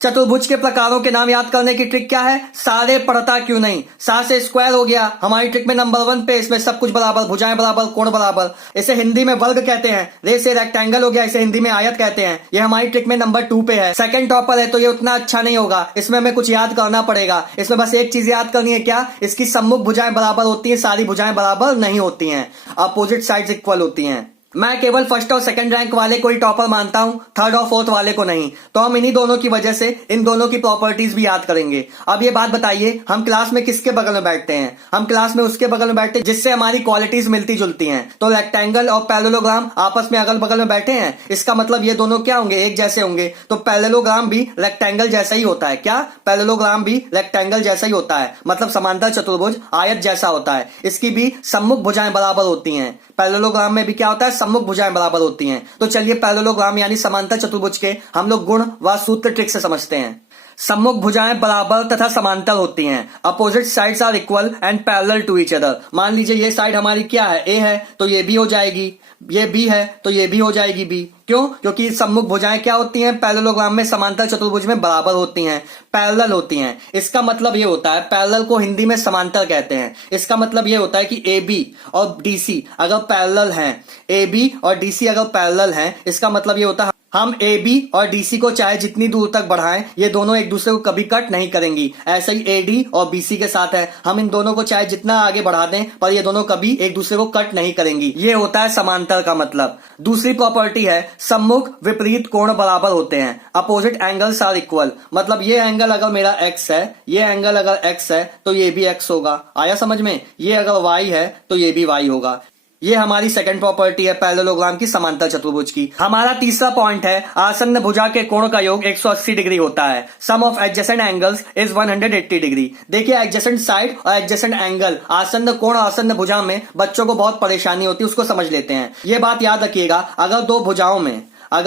चतुर्भुज के प्रकारों के नाम याद करने की ट्रिक क्या है? सारे पढ़ता क्यों नहीं। सा से स्क्वायर हो गया हमारी ट्रिक में नंबर 1 पे। इसमें सब कुछ बराबर, भुजाएं बराबर, कोण बराबर। इसे हिंदी में वर्ग कहते हैं। रे से रेक्टेंगल हो गया, इसे हिंदी में आयत कहते हैं। ये हमारी ट्रिक में नंबर 2 पे है। सेकंड टॉपर है तो ये उतना अच्छा नहीं होगा, इसमें हमें कुछ याद करना पड़ेगा। इसमें बस एक चीज याद करनी है, क्या? इसकी सम्मुख भुजाएं बराबर होती है, सारी भुजाएं बराबर नहीं होती हैं, अपोजिट साइड्स इक्वल होती हैं। मैं केवल फर्स्ट और सेकंड रैंक वाले को ही टॉपर मानता हूं, थर्ड और फोर्थ वाले को नहीं। तो हम इन्हीं दोनों की वजह से इन दोनों की प्रॉपर्टीज भी याद करेंगे। अब ये बात बताइए, हम क्लास में किसके बगल में बैठते हैं? हम क्लास में उसके बगल में बैठते हैं जिससे हमारी क्वालिटीज मिलती जुलती हैं। तो रेक्टेंगल और पैरेललोग्राम आपस में अगल बगल में बैठे हैं, इसका मतलब ये दोनों क्या होंगे? एक जैसे होंगे। तो पैरेललोग्राम भी रेक्टेंगल जैसा ही होता है। क्या? पैरेललोग्राम भी रेक्टेंगल जैसा ही होता है, मतलब समांतर चतुर्भुज आयत जैसा होता है। इसकी भी सम्मुख भुजाएं बराबर होती हैं। पैरेललोग्राम में भी क्या होता है? सम्मुख भुजाएं बराबर होती हैं। तो चलिए पैरेललोग्राम यानी समांतर चतुर्भुज के हम लोग गुण व सूत्र ट्रिक से समझते हैं। सम्मुख भुजाएं बराबर तथा समांतर होती हैं। Opposite sides are equal and parallel to each other. मान लीजिए ये साइड हमारी क्या है? ए है तो ये भी हो जाएगी, ये बी है तो ये भी हो जाएगी बी। क्यों? क्योंकि सम्मुख भुजाएं क्या होती हैं? पैरेललोग्राम में समांतर चतुर्भुज में बराबर होती हैं, पैरेलल होती हैं। इसका मतलब ये होता है, पैरेलल को हिंदी में समांतर कहते हैं। इसका मतलब ये होता है कि ए बी और डी सी अगर पैरेलल हैं, ए बी और डी सी अगर पैरेलल हैं, इसका मतलब ये होता है हम ए बी और डी सी को चाहे जितनी दूर तक बढ़ाएं, ये दोनों एक दूसरे को कभी कट नहीं करेंगी। ऐसे ही ए डी और बी सी के साथ है, हम इन दोनों को चाहे जितना आगे बढ़ा दें पर ये दोनों कभी एक दूसरे को कट नहीं करेंगी। ये होता है समांतर का मतलब। दूसरी प्रॉपर्टी है सम्मुख विपरीत कोण बराबर होते हैं। Opposite angles are equal. मतलब ये एंगल अगर मेरा एक्स है, ये एंगल अगर एक्स है तो ये भी एक्स होगा। आया समझ में? ये अगर वाई है तो ये भी वाई होगा। ये हमारी सेकंड प्रॉपर्टी है पैरेललोग्राम की, समांतर चतुर्भुज की। हमारा तीसरा पॉइंट है आसन्न भुजा के कोण का योग 180 डिग्री होता है। Sum of adjacent angles is 180 degree. देखिए एडजेसेंट साइड और एडजेसेंट एंगल, आसन्न कोण और आसन्न भुजा में बच्चों को बहुत परेशानी होती है, उसको समझ लेते हैं। ये बात याद रखिएगा, अगर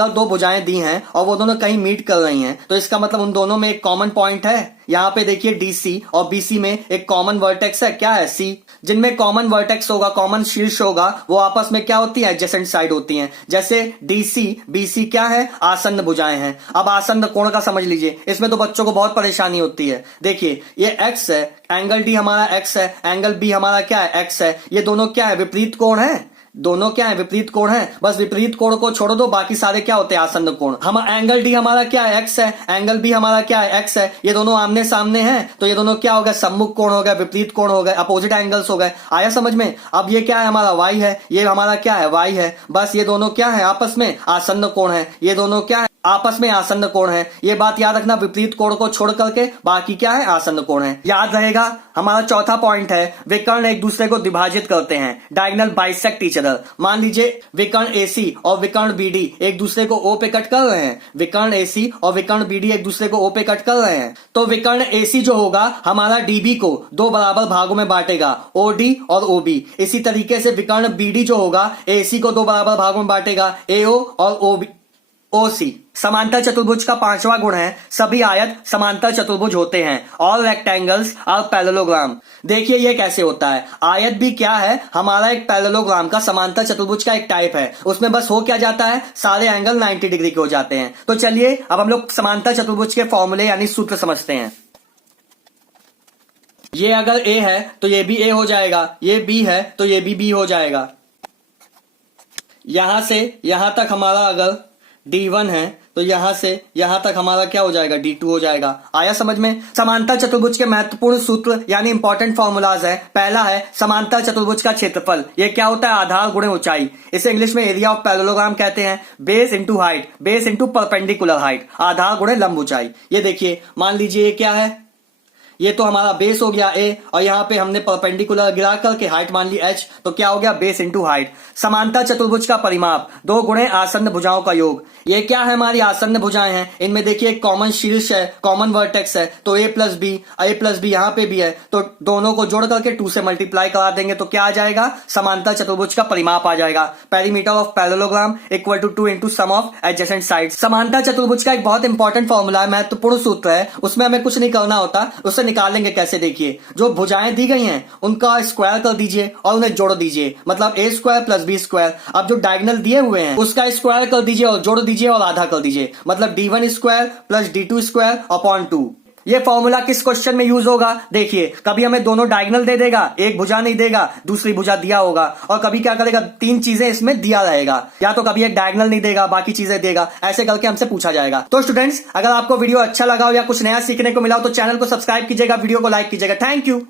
दो भुजाएं दी हैं और वो दोनों कहीं मीट कर रही हैं तो इसका मतलब उन दोनों में एक कॉमन पॉइंट है। यहाँ पे देखिए डीसी और बीसी में एक कॉमन वर्टेक्स है। क्या है? सी। जिनमें कॉमन वर्टेक्स होगा, कॉमन शीर्ष होगा, वो आपस में क्या होती है? एडजेसेंट साइड होती हैं। जैसे डीसी बीसी क्या है? आसन्न भुजाएं हैं। अब आसन्न कोण का समझ लीजिए, इसमें तो बच्चों को बहुत परेशानी होती है। देखिए ये एक्स है, एंगल डी हमारा एक्स है, एंगल बी हमारा क्या है? एक्स है। ये दोनों क्या है? विपरीत कोण है। दोनों क्या है? विपरीत कोण है। बस विपरीत कोण को छोड़ दो, बाकी सारे क्या होते हैं? आसन्न कोण। हम एंगल डी हमारा क्या है? एक्स है, एंगल बी हमारा क्या है? एक्स है। ये दोनों आमने सामने हैं तो ये दोनों क्या हो गए? सम्मुख कोण हो गए, विपरीत कोण हो गए, अपोजिट एंगल्स हो गए। आया समझ में? अब ये क्या है? हमारा वाई है, ये हमारा क्या है? वाई है। बस ये दोनों क्या है? आपस में आसन्न कोण है। ये दोनों क्या है? आपस में आसन्न कोण है। ये बात याद रखना, विपरीत कोण को छोड़ करके बाकी क्या है? आसन्न कोण है। याद रहेगा। हमारा चौथा पॉइंट है विकर्ण एक दूसरे को विभाजित करते हैं, डायगोनल बाइसेक्ट ईच अदर। मान लीजिए विकर्ण एसी और विकर्ण बीडी एक दूसरे को ओ पे कट कर रहे हैं। विकर्ण एसी और विकर्ण बीडी एक दूसरे को ओ पे कट कर रहे हैं तो विकर्ण एसी जो होगा हमारा डीबी को दो बराबर भागों में बांटेगा, ओडी और ओबी। इसी तरीके से विकर्ण बीडी जो होगा एसी को दो बराबर भागों में बांटेगा, एओ और ओबी, ओसी। समांतर चतुर्भुज का पांचवा गुण है सभी आयत समांतर चतुर्भुज होते हैं। All rectangles are parallelogram. देखिए ये कैसे होता है? आयत भी क्या है? हमारा एक पैरेललोग्राम का, समांतर चतुर्भुज का एक टाइप है। उसमें बस हो क्या जाता है? सारे एंगल 90 डिग्री के हो जाते हैं। तो चलिए अब हम लोग समांतर चतुर्भुज के फॉर्मूले यानी सूत्र समझते हैं। ये अगर ए है तो ये भी ए हो जाएगा, ये बी है तो ये भी बी हो जाएगा। यहां से यहां तक हमारा अगर D1 है तो यहां से यहां तक हमारा क्या हो जाएगा? D2 हो जाएगा। आया समझ में? समांतर चतुर्भुज के महत्वपूर्ण सूत्र यानी इंपॉर्टेंट फॉर्मूलाज है। पहला है समांतर चतुर्भुज का क्षेत्रफल। ये क्या होता है? आधार गुणे ऊंचाई। इसे इंग्लिश में एरिया ऑफ पैरेललोग्राम कहते हैं। Base into height, base into perpendicular height, आधार गुणे लंब ऊंचाई। ये देखिए, मान लीजिए ये क्या है? ये तो हमारा बेस हो गया ए और यहाँ पे हमने परपेंडिकुलर गिरा करके हाइट मान ली एच, तो क्या हो गया? Base into height. समांतर चतुर्भुज का परिमाप 2 गुणे आसन्न भुजाओं का योग। ये क्या है? हमारी आसन्न भुजाएं हैं। इनमें देखिए एक कॉमन शीर्ष है, कॉमन वर्टेक्स है, तो ए प्लस बी यहाँ पे भी है, तो दोनों को जोड़ करके 2 से मल्टीप्लाई करा देंगे तो क्या आ जाएगा? समांतर चतुर्भुज का परिमाप आ जाएगा। Perimeter of parallelogram equal to 2 into sum of adjacent side. समांतर चतुर्भुज का एक बहुत इंपॉर्टेंट फॉर्मूला है, महत्वपूर्ण सूत्र है, उसमें हमें कुछ नहीं करना होता, उससे निकालेंगे कैसे, देखिए जो भुजाएं दी गई हैं उनका स्क्वायर कर दीजिए और उन्हें जोड़ दीजिए, मतलब a square plus B square. अब जो डायगोनल दिए हुए हैं उसका स्क्वायर कर दीजिए और जोड़ दीजिए और आधा कर दीजिए, मतलब d1 square plus d2 square upon 2। ये फॉर्मूला किस क्वेश्चन में यूज होगा, देखिए कभी हमें दोनों डायगोनल दे देगा, एक भुजा नहीं देगा, दूसरी भुजा दिया होगा, और कभी क्या करेगा, तीन चीजें इसमें दिया रहेगा, या तो कभी एक डायगोनल नहीं देगा बाकी चीजें देगा, ऐसे करके हमसे पूछा जाएगा। तो स्टूडेंट्स, अगर आपको वीडियो अच्छा लगा हो या कुछ नया सीखने को मिला हो तो चैनल को सब्सक्राइब कीजिएगा, वीडियो को लाइक कीजिएगा। Thank you.